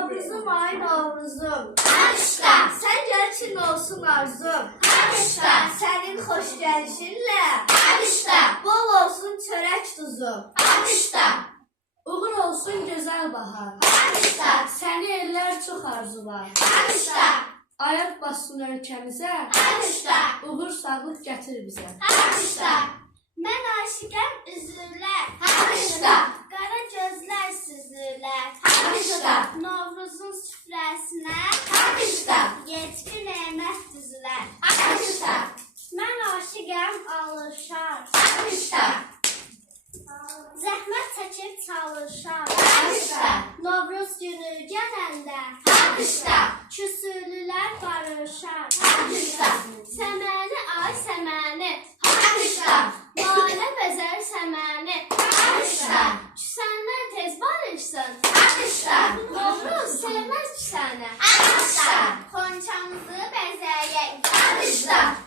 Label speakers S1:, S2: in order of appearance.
S1: Novruzum ay Novruzum.
S2: Alkışla.
S1: Sen gelçin olsun arzum.
S2: Alkışla.
S1: Senin hoş gelişinle.
S2: Alkışla.
S1: Bol olsun çörek tuzum.
S2: Alkışla.
S1: Uğur olsun güzel bahar.
S2: Alkışla.
S1: Seni eller çok arzular.
S2: Alkışla.
S1: Ayak bassın ölkəmizə.
S2: Alkışla.
S1: Uğur sağlıq gətir bizə.
S2: Alkışla.
S1: Mən aşiqəm üzürlər.
S2: Alkışla.
S1: Qara gözlər süzürlər.
S2: Alkışla.
S1: Novruzun süfrəsinə.
S2: Alkışla.
S1: Yetki nemət düzülər.
S2: Alkışla.
S1: Mən aşiqəm alışar.
S2: Alkışla.
S1: Zəhmət çəkib çalışar.
S2: Alkışla.
S1: Novruz günü gələndə.
S2: Alkışla.
S1: Küsülülər barışar.
S2: Alkışla.
S1: Səməni ay səməni.
S2: Alkışla.
S1: Lalə bəzər səməni.
S2: Alkışla.
S1: Küsənlər tez barışsın.
S2: Alkışla.
S1: Novruz sevməz küsəni.
S2: Alkışla.
S1: Xonçamızı bəzəyək.
S2: Alkışla.